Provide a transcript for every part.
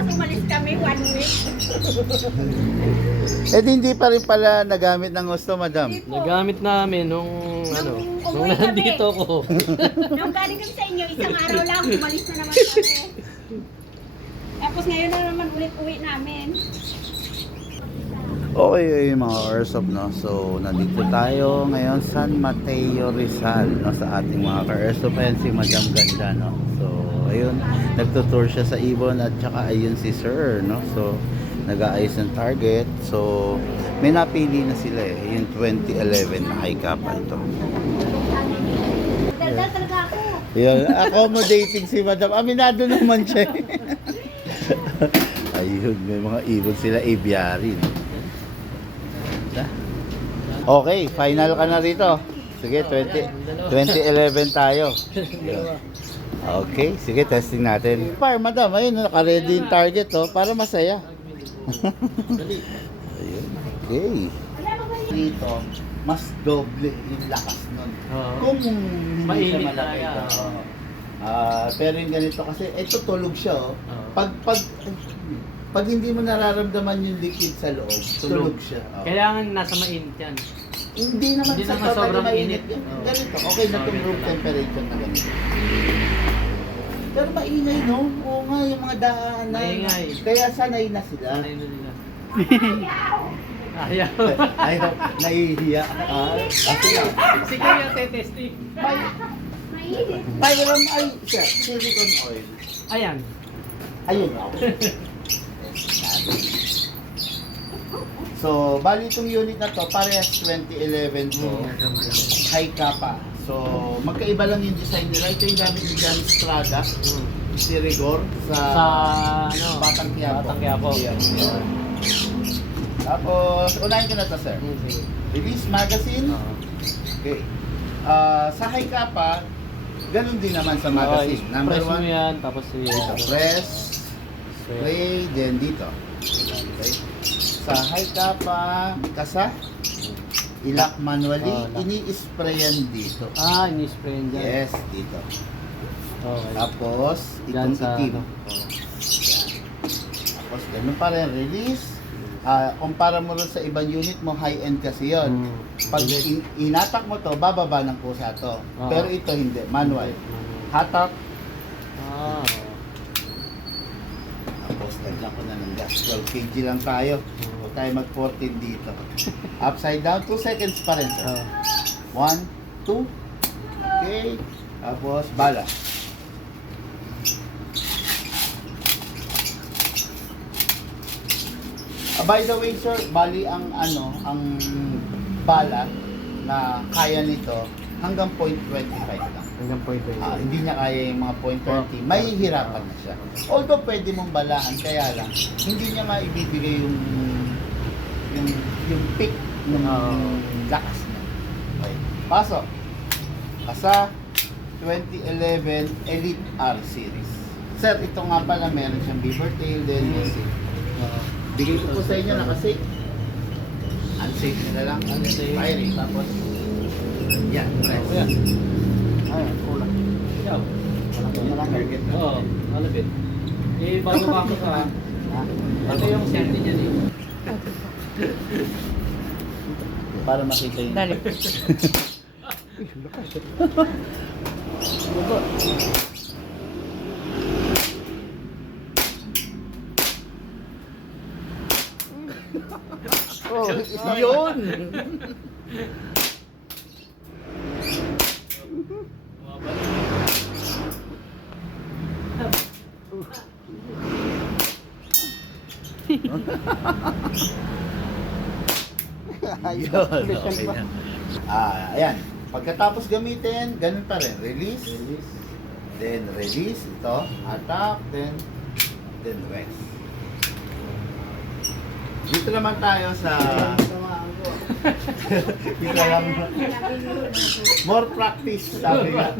Tapos umalis kami 1 week. Eh hindi pa rin pala nagamit ng gusto, madam. Hindi po. Nagamit namin nung nung umuwi kami. nandito ko. Nung galing kami sa inyo, isang araw lang, umalis na naman kami. Tapos ngayon na naman ulit uwi namin. Okay, mga Airsoft, no? So, nandito tayo ngayon San Mateo Rizal, no? Sa ating mga ka-Airsoft. Ayan si Madam Ganda, no? So, ayun, nagtutour siya sa Ibon at saka ayun si Sir, no? So, nag-aayos ng target. So, may napili na sila eh. Yung 2011 na high kapal to. Daldal talaga ako. Yun, accommodating si Madam. Aminado naman siya. Ayun, may mga ibon sila aviary, no? Okay, final ka na rito. Sige, 2011 tayo. Okay, sige, testing natin. Par, madam, ayun, naka-ready yung target, oh, para masaya. Ayun, okay. Dito, mas doble yung lakas nun. Kung hindi siya Mainit malaki talaga. ito. Pero yung ganito kasi, ito tulog siya, oh. Pag hindi mo nararamdaman yung liquid sa loob, tulog siya. Oh. Kailangan nasa mainit yan. Hindi naman Hindi sa naman totally sobrang mainit. init. Yan. Ganito, okay na itong room temperature na ganito. Pero maingay, no? Oo nga, yung mga daan na. Maingay. Kaya sanay na sila. Sanay na nila. Ayaw. Ayaw, nahihiya. Kasi lang. Sige yung testing. Mainit. Mayroon ay siya, silicone oil. Ayan. Ayun ako. So, bali itong unit na to, parehas 2011 to, high kappa. So, magkaiba lang yung design nila. Ito yung gamit ni John Estrada, si Rigor, Sa ano? Batang Quiapo. Batang Quiapo. Yan, yan. Tapos, unahin ko na to, sir. Sige. Release magazine. Okay. Sa high kappa, ganun din naman sa magazine. Number Press mo 1, yan, tapos dito, press, play, then dito. Okay. Sa high kappa, kasa, ilak manually, lock. ini-sprayan dito. ini-spray yan dyan. Yes, dito. Okay. Tapos, Dyan itong sa itim. ano. Yan. Tapos, ganun pa rin, release. Kumpara mo rin sa ibang unit mo, high-end kasi yun. Pag inatak mo to, bababa ng kusa to. Pero ito hindi, manual. Hatak, Ah. tapos lagyan ko na ng gas. 12 kg lang tayo. Huwag tayo mag-14 dito. Upside down, 2 seconds pa rin, sir. 1, 2, okay. Tapos, bala. By the way, sir, bali ang ang bala na kaya nito hanggang 0.25 lang. Hanggang point Hindi niya kaya yung mga 0.30. May hirapan na siya. Although pwede mong balaan, kaya lang hindi niya maibibigay yung peak ng lakas niya. Okay. Pasok. Kasa 2011 Elite R Series. Sir, ito nga pala meron siyang beaver tail din. Bigay ko po sa inyo na kasi unsafe na lang. Unsafe. Firing. Tapos, yan, press. Ayan. Ayan, kulang. Ikaw. Malaki. Target na. Oo, malapit. Eh, bago ba ako ka? Ito yung safety niya dito. Para makita yun. Dali. Oh, yun! Ayun, okay na. Ayan. Pagkatapos gamitin, ganun pa rin. Release. Then release. Ito. Attack. Then rest. Dito naman tayo sa... Dito lang. More practice, sabi nga.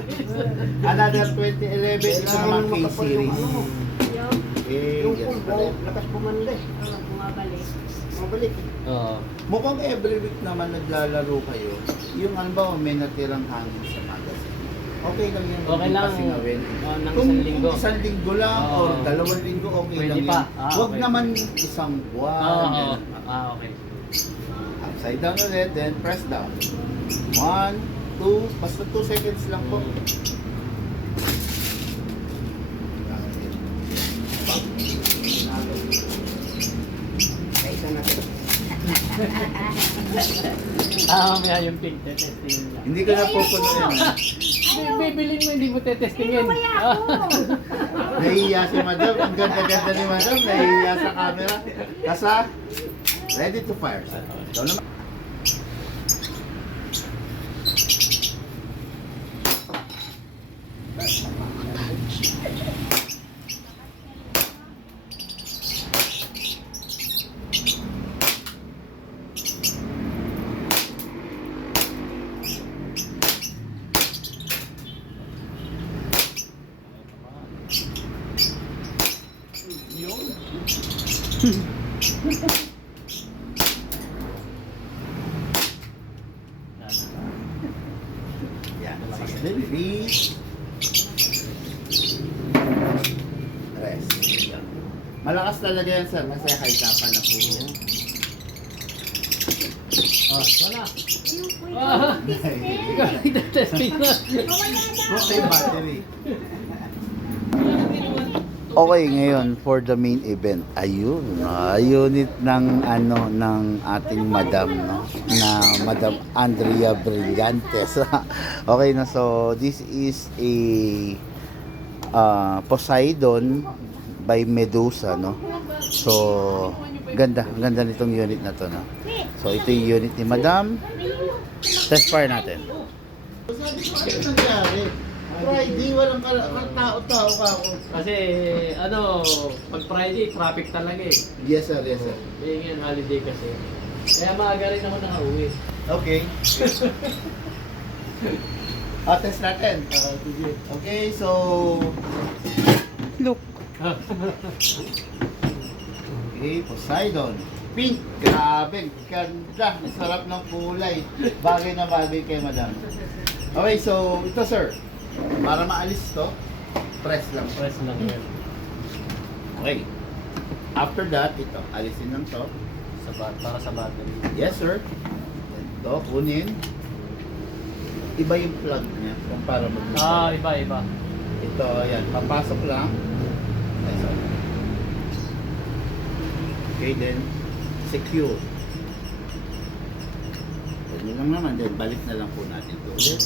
Another 2011, ito naman K-Series. Ganun pa rin. Lakas pumanda. Bumabalik. Mabalik. Oo. Mukhang every week naman naglalaro kayo. Yung ano ba, may natirang hangin sa magazine. okay lang yan. Okay lang. Pasingawin. Ng Kung isang linggo. isang linggo lang Oo. or 2 linggo, okay Pwede lang pa. yan. Huwag Okay. naman isang buwan. Oo. Ganun. Okay. Upside down ulit, then press down. 1, 2, basta 2 seconds lang po. May yung pink testing lang. Hindi ko na pupunuin. Bibilin mo, hindi mo tetestingin. Kaya ako. Nahihiya si madam. Ang ganda-ganda ni madam. Nahihiya sa camera. Kasa, ready to fire. Ikaw naman. Yan. Sige. Release. Rest. Yan. Malakas talaga yan, sir. Kasi kaitapan na po yan. Wala. Ayun po Ah. ikaw. Ikaw nagtetesting na. Wala na. Okay, battery. Okay, ngayon for the main event. Ayun, unit ng ng ating madam, no, na Madam Andrea Brillantes. Okay na, so this is a Poseidon by Medusa, no. So ganda nitong unit na to, no. So ito yung unit ni Madam. Test fire natin. Sabi ko, ano nangyari? Friday, walang tao-tao ka ako. Kasi pag Friday, traffic talaga eh. Yes, sir, yes, sir. Ngayon holiday kasi. Kaya maaga rin ako nakauwi. Okay. Test natin. Okay, so... Look. Okay, Poseidon. Pink. Grabe, ganda. Sarap ng kulay. Bagay na bagay kay madam. Okay, so ito sir. Para maalis to, press lang. Press lang yun. Okay. After that, ito, alisin lang to. Para sa battery. Yes, sir. Ito, kunin. Iba yung plug niya kung para mag- Iba. Ito, yan. Papasok lang. Ay, sorry. Okay, then, secure. Yan lang naman. Then, balik na lang po natin ito ulit.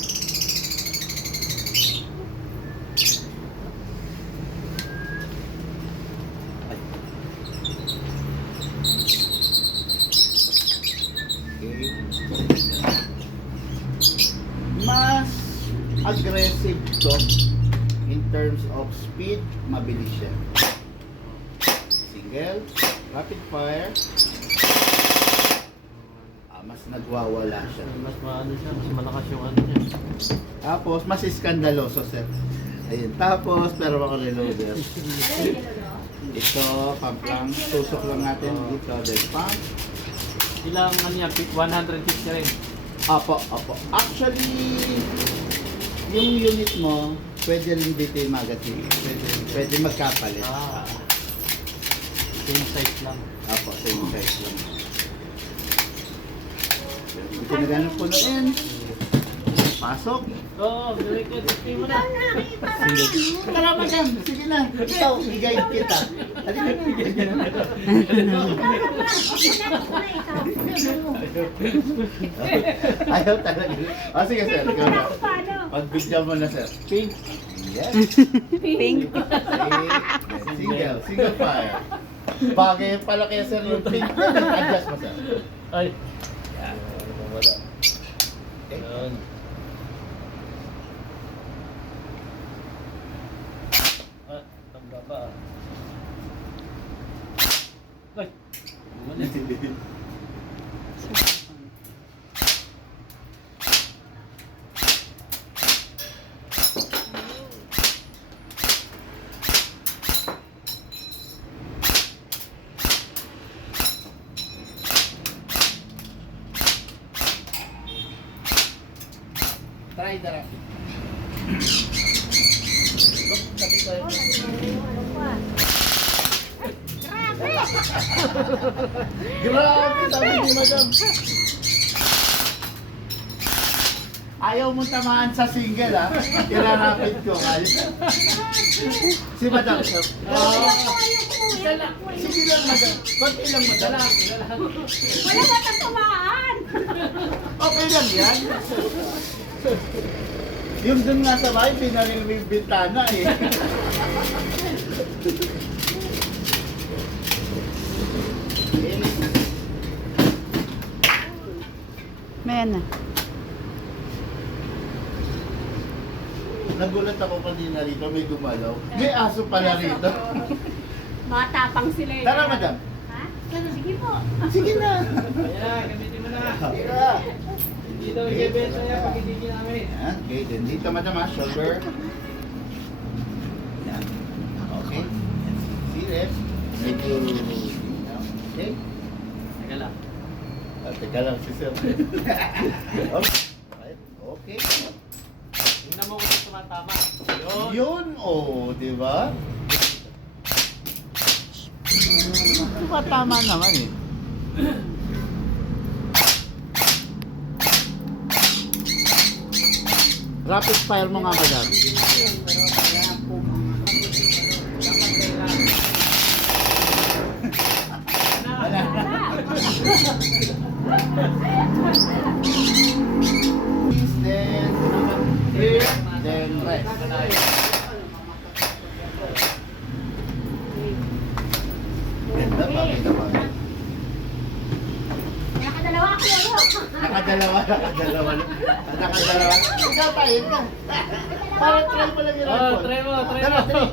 Mas aggressive to in terms of speed, mabilis siya. Single, rapid fire, mas nagwawala siya. Mas mas malakas yung niya. Tapos, mas iskandaloso, sir. Ayun, tapos, pero ako reloader. Ito, pump lang, tusok lang natin dito, then pump. Ilang 150 rin. Apo. Actually, yung unit mo, pwede rin dito yung magazine. Pwede magkapalit. Same size lang. Apo, same size lang. Hindi ko na ganun punuin. Pasok. Gawin ko. Display mo na. Tara madam, sige na. Ikaw, i-guide kita. Ayaw talaga. Sige sir, ikaw na. Pagbigyan mo na sir. Pink. Yes. Pink. Single fire. Bagay pala kaya sir yung pink. Adjust mo sir. Ay. Yan. Wala. Yan. Ang baba. Ay. Try the rapid. Grabe, sabi ni madam. Ayaw mo tamaan sa single, ha? Ilarapit ko. Si madam. Sige lang, madam. Konti lang, madam. Wala ba nang tumaan? Okay lang yan. Yung dun nga sa bahay, pinaril mo yung bintana eh. Mayan na. Nagulat ako kanina rito, may gumalaw. May aso pala rito. Matapang sila eh. Tara, madam. Ha? Sige po. Sige na. Ayan, gamitin mo na. Tira. Hindi daw i-benta niya pag hindi ginamit. Yan, okay. Then dito, madam, ha? Shoulder. Yan. Okay. Silip. Medyo... Okay. Teka lang. Teka lang, si sir. Okay. Okay. Tingnan mo kung tumatama. Yun. Yun, oh, di ba? Tama naman eh. Rapid fire mo nga, madam. Wala Then, here, then rest. Ganda pa, kita pa. Nakadalawa ako lolo. Nakadalawa. Ikaw tayo ka. Para try mo lang yung Oh, rifle. try mo. Tara, try.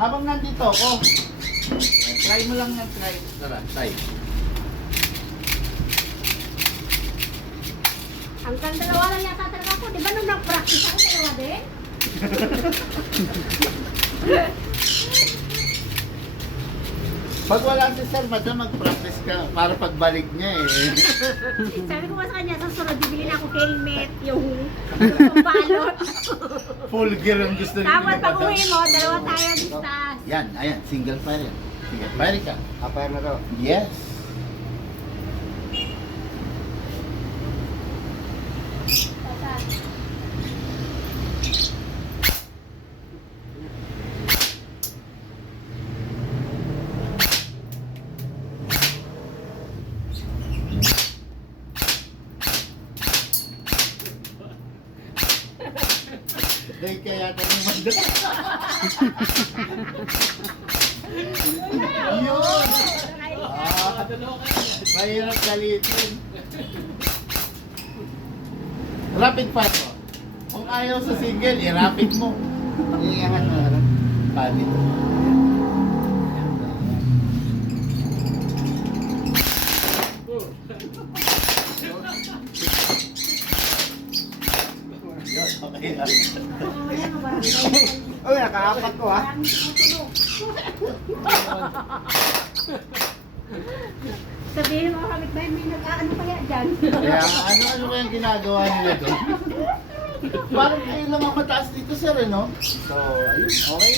Habang nandito ako, try mo lang ng try. Tara, try. Hanggang dalawa lang yata talaga ako. Di ba nung nag-practice ako, dalawa din? Pag wala si sir, madam, mag-practice ka para pagbalik niya eh. Sabi ko nga sa kanya, sa sunod, bibili na ako helmet, yung balot. Full gear ang gusto niya. Tapos pag uwi mo, dalawa tayo distas. Yan, ayan, single fire yan. Single fire ka. Fire na to. Yes. Dahil kaya yata ng madam. Yun! Ah, mahirap galitin. Rapid fire mo. Kung ayaw sa single, i-rapid mo. Iangat mo. Paano ito? Yun, okay lang. Uy, nakaapat ko ha. Sabihin mo kami ba may nag-aano kaya dyan? Kaya ano ba yung ginagawa nila doon? Parang kayo lang ang mataas dito, sir, no? So, ayun, okay.